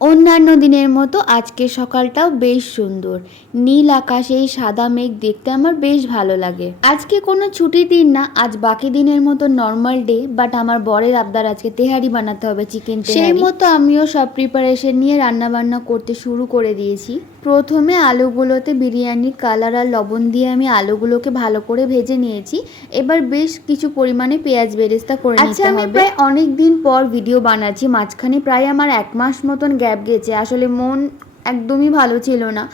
অন্যান্য দিনের মতো আজকে সকালটাও বেশ সুন্দর। নীল আকাশে এই সাদা মেঘ দেখতে আমার বেশ ভালো লাগে। আজকে কোনো ছুটির দিন না আজ বাকি দিনের মতো নর্মাল ডে বাট আমার বরের আবদার আজকে তেহারি বানাতে হবে চিকেন সেই মতো আমিও সব প্রিপারেশন নিয়ে রান্না বান্না করতে শুরু করে দিয়েছি। প্রথমে আলুগুলোতে বিরিয়ানির কালার আর লবণ দিয়ে আমি আলুগুলোকে ভালো করে ভেজে নিয়েছি। এবার বেশ কিছু পরিমাণে পেঁয়াজ বেরেস্তা করে আচ্ছা, আমি প্রায় অনেক দিন পর ভিডিও বানাচ্ছি মাঝখানে প্রায় আমার এক মাস মতন গ্যাপ গেছে। আসলে মন একদমই ভালো ছিল না।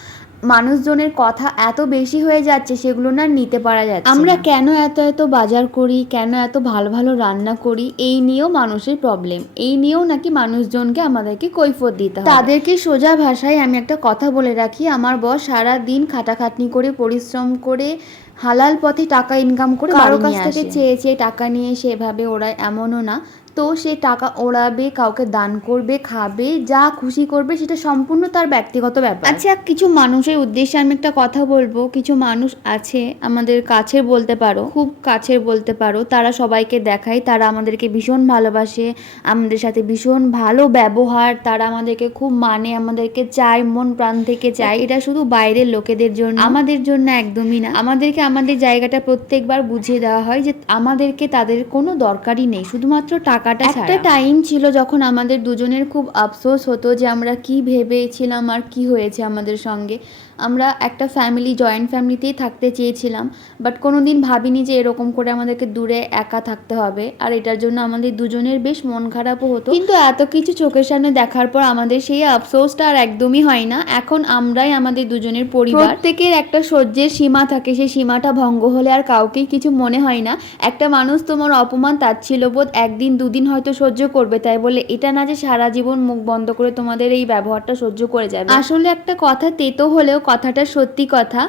মানুষজনের কথা এত বেশি হয়ে যাচ্ছে সেগুলো না নিতে পারা যাচ্ছে আমরা কেন এত এত বাজার করি কেন এত ভালো ভালো রান্না করি এই নিয়েও মানুষের প্রবলেম এই নিয়েও নাকি মানুষজনকে আমাদেরকে কৈফত দিতে হয় তাদেরকে সোজা ভাষায় আমি একটা কথা বলে রাখি। আমার বস সারা দিন খাটাখাটনি করে পরিশ্রম করে হালাল পথে টাকা ইনকাম করে কারও কাছ থেকে। চেয়ে চেয়ে টাকা নিয়ে সেভাবে ওরা এমনও না। তো সে টাকা ওড়াবে, কাউকে দান করবে, খাবে, যা খুশি করবে, সেটা সম্পূর্ণ তার ব্যক্তিগত ব্যাপার। আচ্ছা কিছু মানুষের উদ্দেশ্যে আমি একটা কথা বলব। কিছু মানুষ আছে আমাদের কাছের বলতে পারো, খুব কাছের বলতে পারো। তারা সবাইকে দেখায়, তারা আমাদেরকে ভীষণ ভালোবাসে, আমাদের সাথে ভীষণ ভালো ব্যবহার, তারা আমাদেরকে খুব মানে আমাদেরকে চায়, মন প্রাণ থেকে চায়। এটা শুধু বাইরের লোকেদের জন্য, আমাদের জন্য একদমই না। আমাদেরকে আমাদের জায়গাটা প্রত্যেকবার বুঝিয়ে দেওয়া হয় যে আমাদেরকে তাদের কোনো দরকারই নেই। শুধুমাত্র টাকাটা একটা টাইম ছিল যখন আমাদের দুজনের খুব আফসোস হতো যে আমরা কি ভেবেছিলাম আর কি হয়েছে আমাদের সঙ্গে। আমরা একটা ফ্যামিলি জয়েন্ট ফ্যামিলিতেই থাকতে চেয়েছিলাম বাট কোনো দিন ভাবিনি যে এরকম করে আমাদেরকে দূরে একা থাকতে হবে আর এটার জন্য আমাদের দুজনের বেশ মন খারাপও হতো। কিন্তু এত কিছু চোখের সামনে দেখার পর আমাদের সেই আফসোসটা আর একদমই হয় না। এখন আমরাই আমাদের দুজনের পরিবার। প্রত্যেকের একটা সহ্যের সীমা থাকে সেই সীমাটা ভঙ্গ হলে আর কাউকেই কিছু মনে হয় না। একটা মানুষ তোমার অপমান তাচ্ছিল বোধ একদিন দুদিন হয়তো সহ্য করবে তাই বলে এটা না যে সারা জীবন মুখ বন্ধ করে তোমাদের এই ব্যবহারটা সহ্য করে যাবে। আসলে একটা কথা তেতো হলেও কথাটা সত্যি কথা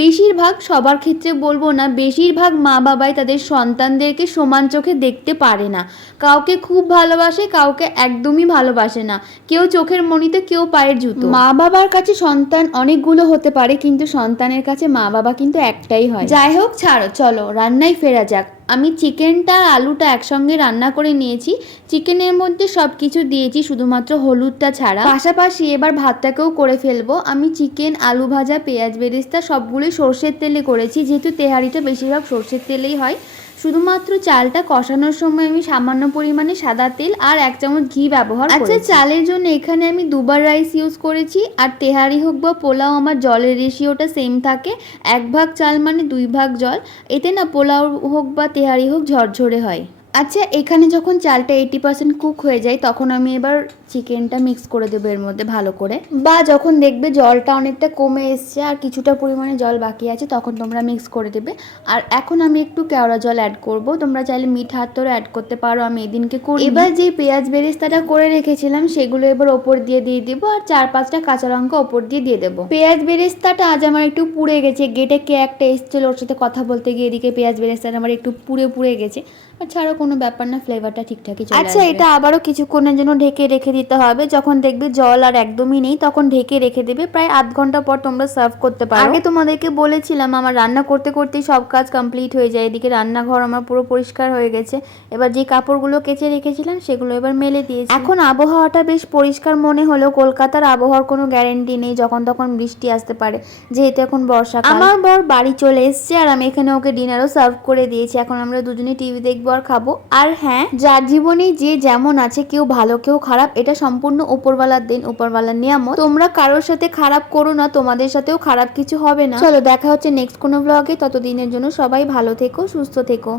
বেশিরভাগ সবার ক্ষেত্রে বলব না বেশিরভাগ মা বাবাই তাদের সন্তানদেরকে সমান চোখে দেখতে পারে না। কাউকে খুব ভালোবাসে কাউকে একদমই ভালোবাসে না। কেউ চোখের মনিতে কেউ পায়ের জুতো। মা বাবার কাছে সন্তান অনেকগুলো হতে পারে কিন্তু সন্তানের কাছে মা বাবা কিন্তু একটাই হয়। যাই হোক ছাড়ো চলো রান্নায় ফেরা যাক। আমি চিকেনটা আর আলুটা একসঙ্গে রান্না করে নিয়েছি। চিকেনের মধ্যে সব কিছু দিয়েছি, শুধুমাত্র হলুদটা ছাড়া। পাশাপাশি এবার ভাতটাকেও করে ফেলব। আমি চিকেন, আলু ভাজা, পেঁয়াজ বেরেস্তা সবগুলোই সর্ষের তেলে করেছি। যেহেতু তেহারিটা বেশিরভাগ সর্ষের তেলেই হয়। শুধুমাত্র চালটা কষানোর সময় আমি সামান্য পরিমাণে সাদা তেল আর এক চামচ ঘি ব্যবহার আচ্ছা চালের জন্য এখানে আমি দুবার রাইস ইউজ করেছি আর তেহারি হোক বা পোলাও আমার জলের রেশিওটা সেম থাকে। এক ভাগ চাল মানে দুই ভাগ জল। এতে না পোলাও হোক বা তেহারি হোক ঝরঝরে হয়। আচ্ছা এখানে যখন চালটা এইটি পার্সেন্ট কুক হয়ে যায়, তখন আমি এবার চিকেনটা মিক্স করে দেবো এর মধ্যে ভালো করে। বা যখন দেখবে জলটা অনেকটা কমে এসছে আর কিছুটা পরিমাণে জল বাকি আছে, তখন তোমরা মিক্স করে দেবে। আর এখন আমি একটু কেওড়া জল অ্যাড করব। তোমরা চাইলে মিঠা হাতরও অ্যাড করতে পারো, আমি এদিনকে করি এবার যে পেঁয়াজ বেরেস্তাটা করে রেখেছিলাম, সেগুলো এবার ওপর দিয়ে দিয়ে দেবো আর চার পাঁচটা কাঁচা লঙ্কা ওপর দিয়ে দিয়ে দেবো। পেঁয়াজ বেরেস্তাটা আজ আমার একটু পুড়ে গেছে। গেটে কে একটা এসছিল ওর সাথে কথা বলতে গিয়ে এদিকে পেঁয়াজ বেরেস্তাটা আমার একটু পুড়ে পুড়ে গেছে। আর ছাড়া কোনো ব্যাপার না ফ্লেভারটা ঠিকঠাকই চলে আচ্ছা। এটা আবারও কিছুক্ষণের জন্য ঢেকে রেখে দিতে হবে। যখন দেখবে জল আর একদমই নেই তখন ঢেকে রেখে দেবে। প্রায় আধ ঘণ্টা পর তোমরা সার্ভ করতে পারো। আগে তোমাদেরকে বলেছিলাম আমার রান্না করতে করতেই সব কাজ কমপ্লিট হয়ে যায়। এদিকে রান্নাঘর আমার পুরো পরিষ্কার হয়ে গেছে। এবার যে কাপড়গুলো কেচে রেখেছিলাম সেগুলো এবার মেলে দিয়েছি। এখন আবহাওয়াটা বেশ পরিষ্কার মনে হলেও কলকাতার আবহাওয়ার কোনো গ্যারেন্টি নেই যখন তখন বৃষ্টি আসতে পারে। যেহেতু এখন বর্ষাকাল। আমার বর বাড়ি চলে এসেছে আর আমি এখানে ওকে ডিনারও সার্ভ করে দিয়েছি। এখন আমরা দুজনে টিভি দেখব আর খাব। আর হ্যাঁ যার জীবনে যে যেমন আছে, কেউ ভালো, কেউ খারাপ, এটা সম্পূর্ণ উপরওয়ালার দিন, উপরওয়ালার নিয়ামত। তোমরা কারোর সাথে খারাপ করো না, তোমাদের সাথেও খারাপ কিছু হবে না। চলো, দেখা হচ্ছে নেক্সট কোনো ব্লগে ততদিনের জন্য সবাই ভালো থেকো, সুস্থ থেকো।